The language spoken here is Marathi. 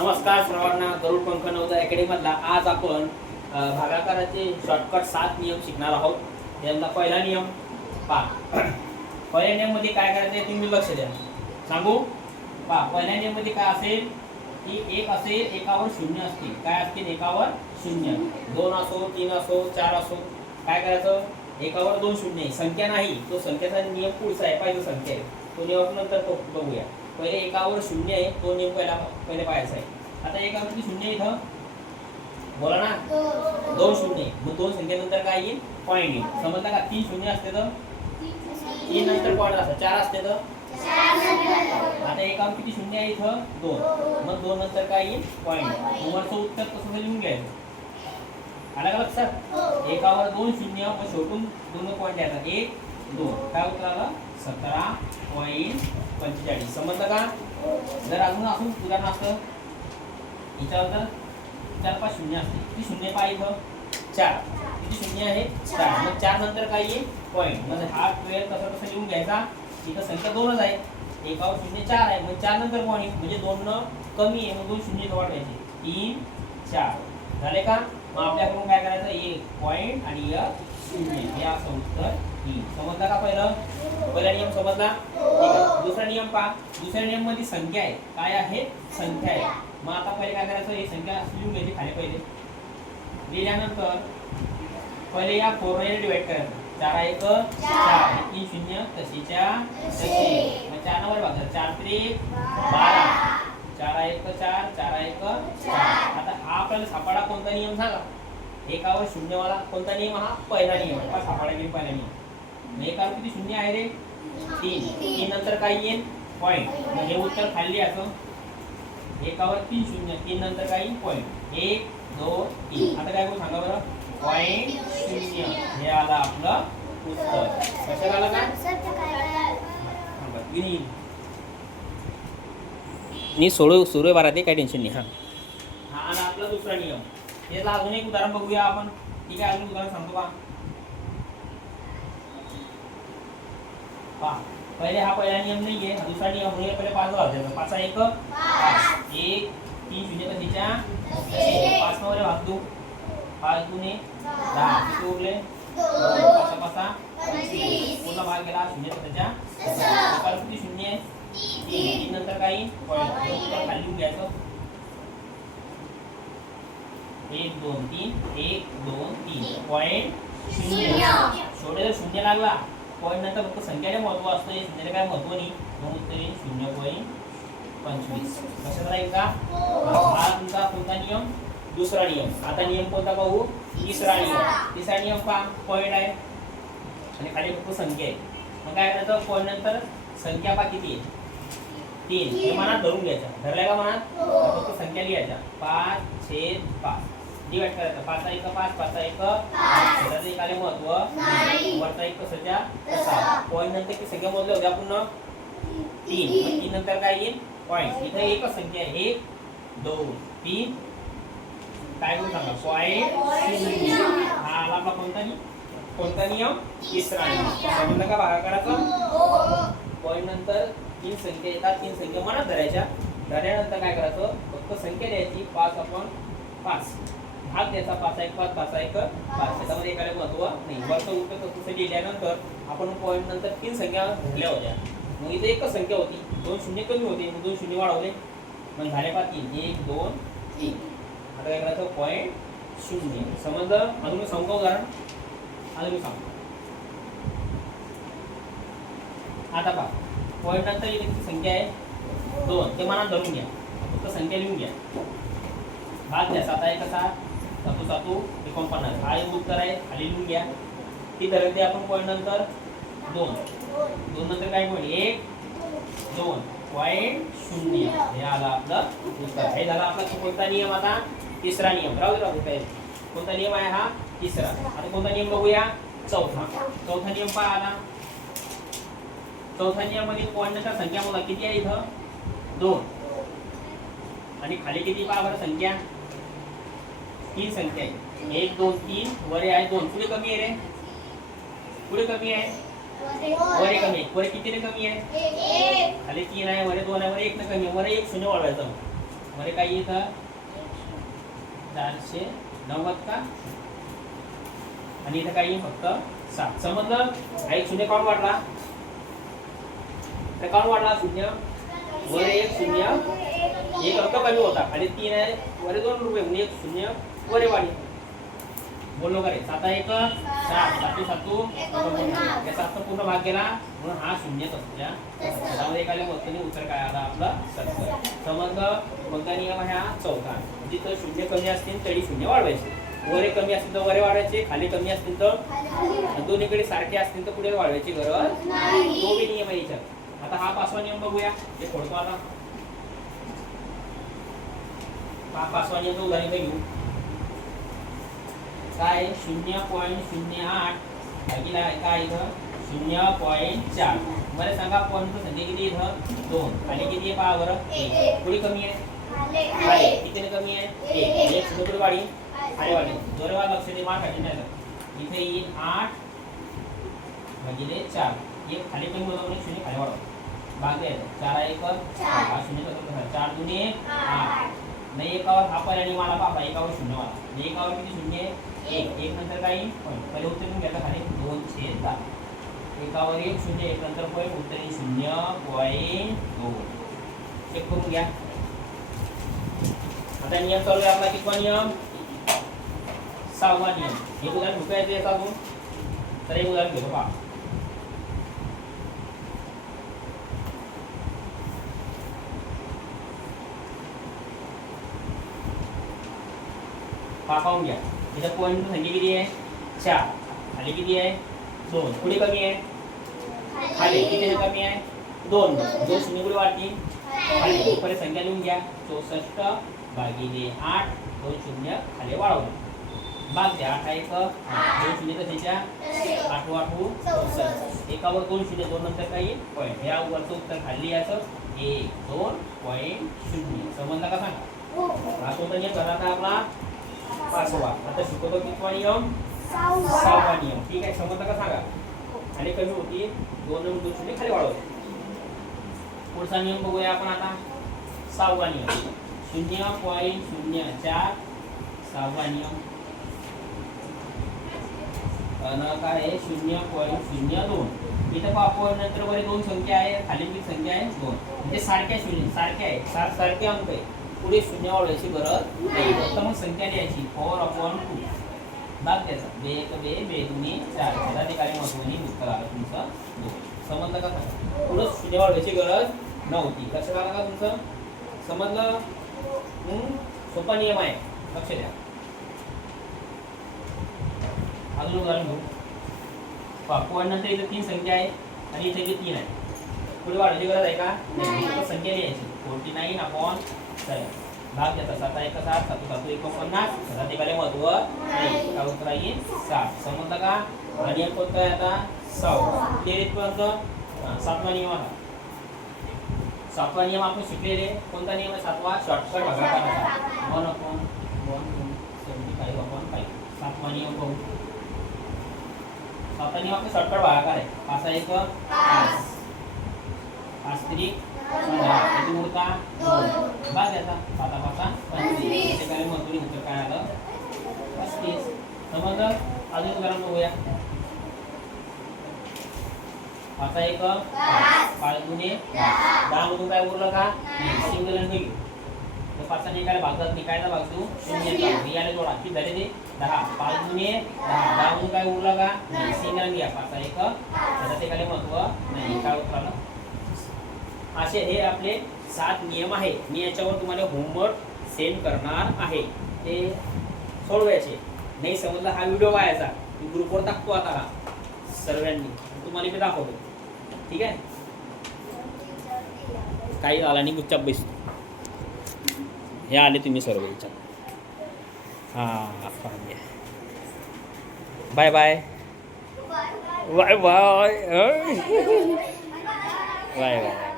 नमस्कार सर्वांना, गरुड पंख नवोदय अकॅडमीमधला आज आपण भागाकाराचे शॉर्टकट 7 नियम शिकणार आहोत। यातला पहिला नियम पहा। पहिल्या नियममध्ये काय करायचं आहे तुम्ही लक्ष द्या, सांगू पहा। पहिल्या नियममध्ये काय असेल की एक असेल, एकावर शून्य असतील। काय असतील? एकावर शून्य, 2 असो, 3 असो, 4 असो। काय करायचं? एकावर 2 शून्य आहे, संख्या नाही, तो संख्याचा नियम पुढचा आहे, पाहिजे संख्या आहे तो नियम नंतर बघूया। पहिले एकावर शून्य आहे, तो नियम पहिले पाहायचा आहे। आता एकावर किती शून्य आहे इथं? बोला ना, 2 शून्य। मग 2 संख्येनंतर काय येईल? पॉईंट येईल। समजलं का? 3 शून्य असते तर 3 नंतर पॉईंट असतं, 4 असते तर 4। आता एकावर किती शून्य आहे इथं? 2। मग 2 नंतर काय येईल? पॉईंट। वरचं उत्तर कसं लिहून घ्यायचं? आलं का लक्षात? एकावर 2 शून्य, मग शेवटून 2 पॉईंट द्यायचा, 1 2। काय उत्तर आलं? 17.45। समजलं का? जर अजून उदाहरण असतं याच्यावर जर 4-5 शून्य असते, किती शून्य पाहिजे? 4। किती शून्य आहे? 4। मग 4 नंतर काय येईल? पॉईंट। म्हणजे हा वेळ कसं लिहून घ्यायचा? इथं संख्या 2च आहे, एकावर शून्य 4 आहे, मग 4 नंतर पॉईंट, म्हणजे 2 न कमी आहे, मग 2 शून्य वाढवायचे, 3 4 झाले का? मग आपल्याकडून काय करायचं? 1 पॉईंट आणि 1 शून्य, हे असं उत्तर येईल। समजला का? पहिला नियम समजला? ठीक आहे। दुसरा नियम पहा। दुसऱ्या नियम मध्ये संख्या आहे, काय आहे? संख्या आहे। मग आता पहिले काय करायचं? ही संख्या लिहून घ्यायची खाली। पहिले लिहिल्यानंतर पहिले या 4 ने डिवाइड करायचं, 4 1 4, 3 शून्य तशीच्या तशी। मग 4 वर भागायचं, 4 3 12, 4 1 4, 4 1 4। आता हा आपल्याला सापडा कोणता नियम सांगा? एकावर शून्यवाला कोणता नियम? हा पहिला नियम आहे, सापडा गेला पहिला नियम। मग एकावर किती शून्य आहे रे? 3। 3 नंतर काय येईल? पॉईंट। मग हे उत्तर खाली असं, एकावर 3 शून्य, 3 नंतर काय येईल? पॉईंट। 1 2 3। आता काय करू सांगा बरं? पॉईंट 0, हे आलं आपलं उत्तर। कशाला आलं का? मी सुरू बारा ते काही टेन्शन नाही। हा आला आपला दुसरा नियम। याला अजून एक उदाहरण बघूया आपण। ठीक आहे, अजून उदाहरण सांगतो का? पहिले हा पहिला नियम नाहीये, दुसरा नियम आहे। पहिले 5 वाजायचा, 5 1 5, 1 3 शून्य तशीच्या 5 वर भाग दू, 5 दुने 10, किती उरले? 2 5 5 पूर्ण भाग गेला, शून्य तशाच्या एकावर किती शून्य आहे? 3 नंतर काही पॉईंट, खाली लिहून घ्यायचं, 1 2 3 1 2 3 पॉईंट 0। शेवटी जर शून्य लागला पॉईंट नंतर फक्त संख्याचे महत्व असतं, हे संख्याचे काय महत्व नाही, मग उत्तर येईल 0.25। लक्षात राहील का? हा तुमचा कोणता नियम? दुसरा नियम। आता नियम कोणता पाहू? तिसरा नियम। तिसरा नियम पहा, पॉईंट आहे आणि खाली फक्त संख्या आहे। मग काय करायचं? पॉईंट नंतर संख्या पहा किती आहे? 3, हे मनात धरून घ्यायचा। धरलाय का मनात? फक्त संख्या लिहायच्या, 5/5 डिवाइड करायचं, 5 1 5 5 1 5। त्याचं एक आले महत्व, वरचा एक कसंच्या तसा। पॉईंट नंतर की संख्या मोजल्या होत्या पुन्हा 3, मग 3 नंतर काय येईल? पॉईंट। इथे एकच संख्या आहे, 1 2 3, काय करू सांगा? पॉईंट 0। हा आला आपला कोणता नियम? तिसरा नियम। समजलं का भागाकाराचा? पॉईंट नंतर 3 संख्या येतात, 3 संख्या मनात धरायच्या। धरल्यानंतर काय करायचं? फक्त संख्या द्यायची, 5/5 भाग द्यायचा, 5 1 5 5 1 5। त्याच्यामध्ये एकाला महत्व नाही। वरचं उत्तर तसं लिहिल्यानंतर आपण पॉईंट नंतर 3 संख्या धरल्या होत्या, मग इथे एकच संख्या होती, 2 शून्य कमी होते, मग 2 शून्य वाढवले, मग झाले 3 1 2 3। आता काय करायचं? पॉईंट 0। समजलं? अजून मी सांगतो उदाहरण, अजून मी सांगतो। आता पहा, पॉईंट नंतर इथे किती संख्या आहे? 2, ते मनात धरून घ्या, फक्त संख्या लिहून घ्या, भाग द्या, 7 1 7 7 7 49। हा एक उत्तर आहे, खाली लिहून घ्या। ती धरते आपण पॉईंट नंतर 2 नंतर काय पॉईंट? 1 2 पॉईंट 0, हे आलं आपलं उत्तर। हे झाला आपला कोणता नियम? आता तिसरा नियम। राहू दे, कोणता नियम आहे हा? तिसरा। आता कोणता नियम बघूया? चौथा नियम पहा आला। चौथा नियमामध्ये पॉईंट नंतर संख्या मोजा, किती आहे इथं? 2, आणि खाली किती पहा बरं संख्या? 3 संख्या आहे, 1 2 3, वर आहे 2, पुढे कमी आहे रे, पुढे कमी आहे, वर कमी आहे, वर किती रे कमी आहे? खाली 3 आहे, वर 2 आहे, वर 1 न कमी आहे, वर 1 शून्य वाढवायचं, वर काय येतं 490 का आणि इथं काय येईल फक्त 7. समजलं. हा एक शून्य काउंट वाढला, तर काउंट वाढला शून्य, वर एक शून्य, एक अंक कमी होता, खाली 3 आहे, वर 2 रुपये म्हणजे एक शून्य वर वाढी. बोललो का रे. 7 1 7 7 7 या 7 पूर्ण भाग गेला म्हणून हा शून्य असतो. त्यामुळे एकाला वस्तूने उत्तर काय आला आपला 70. समजलं. कोणता नियम आहे हा? चौथा. जिथं शून्य कमी असतील तरी शून्य वाढवायचे, वरे कमी असतील तर वरे वाढवायचे, खाली कमी असतील तर दोन्हीकडे सारखे असतील तर पुढे वाढवायची गरज नाही. तो बी नियम आहे याच्यात. आता हा 5वा नियम बघूया. हे फोडतो आता. हा 5वा नियम उदाहरण घेऊ. काय 0.08 भागिले काय इथं 0.4. मला सांगा पॉईंट संख्या किती इथं 2, खाली किती आहे पहा बरं 1, पुढे कमी आहे खाली कितीने कमी आहे 1, एक शून्य पुढे वाढी खाली वाढी. जोरे वाढ लक्ष दे, मार खाली नाही तर इथे येईल 8 भागिले 4. एक खाली कमी होतं म्हणून शून्य खाली वाढव भाग द्यायचं. 4 1 हा शून्य तर 4 दुने 8 नाही. एकावर हा पर्याय मला पापा एकावर शून्य वाला, एकावर किती शून्य 1, 1 नंतर काही पहिले उत्तर घेऊन घ्यायचं खाली 2/10. एकावर 1 शून्य, 1 नंतर पॉईंट उत्तर 0.2. चेक करून घ्या. आता नियम चालू आहे आपला. कितवा नियम? 6वा नियम. हे उदाहरण ढुकायचं आहे अजून, तर हे उदाहरण घेतो पहा. पाहून घ्या. इथं पॉईंट संख्या किती आहे 4, खाली किती आहे 2, पुढे कमी आहे खाली किती कमी आहे 2, 2 शून्य पुढे वाढतील खाली. परत संख्या लिहून घ्या. 64 भागिले 8, 2 शून्य खाली वाढवलं भाग द्या. 8 1 2 शून्य तर त्याच्या 8 8 64. एकावर 2 शून्य, 2 नंतर काही पॉईंट. या वरचं उत्तर खाली याचं 1 2.0. समजलं का सांगा. हा कोणता नियम झाला आता आपला 5वा. आता शिकवतो कितवा नियम 6वा नियम. ठीक आहे. समजलं का सांगा. खाली कमी होती 2 2 शून्य खाली वाढवते. पुढचा नियम बघूया आपण आता. 6वा नियम 0.04. 6वा नियम काय आहे 0.02. इथं आपण नंतर वर 2 संख्या आहे, खाली किती संख्या आहे 2, म्हणजे सारख्या शून्य सारख्या आहे, सारखे अंक आहे, पुढे शून्य वाढवायची गरज नाही. फक्त मग संख्या द्यायची 4/2 भाग द्यायचा. 2 1 2 2 2 4. त्याला ते काय महत्त्वाने उत्तर आलं तुमचं 2. समजलं का? पुढे शून्य वाढवायची गरज नव्हती. लक्षात आलं का तुमचं? समजलं. सोपा नियम आहे, लक्ष द्या. अजून उदाहरण घेऊ. पॉईंट नंतर इथे 3 संख्या आहे आणि इथे 3 आहे, पुढे वाढवायची गरज आहे का नाही. संख्या द्यायची 49/7 भाग द्यायचा. 7 1 7 7 7 49. त्याला काय महत्व नाही. काय उत्तर आहे 7. समजलं का? आणि कोणता आहे आता 6. तेरीपर्यंत 7वा नियम आला. 7वा नियम आपण शिकलेले. कोणता नियम आहे 7वा? शॉर्टकट भागाकार 1/175/5. 7वा नियम पाहू. 7वा नियम आपला शॉर्टकट भागाकार आहे. 5 1 5 5 3 15 उरता 2 भाग द्यायचा. 7 5 35. ते काय महत्त्वाने उत्तर काय आलं 35. समजलं. अजून उदाहरण बघूया. 5 1 5 2 10 मधून काय उरलं का सिंगल आणि घेऊ. तर 5 ने काय भागात निकायचा भाग तू 0 याला जोडा. किती झाले ते 10. 5 2 10 10 मधून काय उरलं का सिंगल घ्या. 5 1 त्याचा ते काय महत्व नाही. काय उत्तर आलं. असे हे आपले 7 नियम आहे. मी याच्यावर तुम्हाला होमवर्क सेंड करणार आहे, ते सोडवायचे. नाही समजलं हा व्हिडिओ वायाचा मी ग्रुपवर टाकतो आता सर्वांनी, तुम्हाला मी दाखवतो. ठीक आहे. काही झाला नाही गुच्चाप बस. हे आले तुम्ही सर्व याच्यात. हां bye bye bye bye bye bye.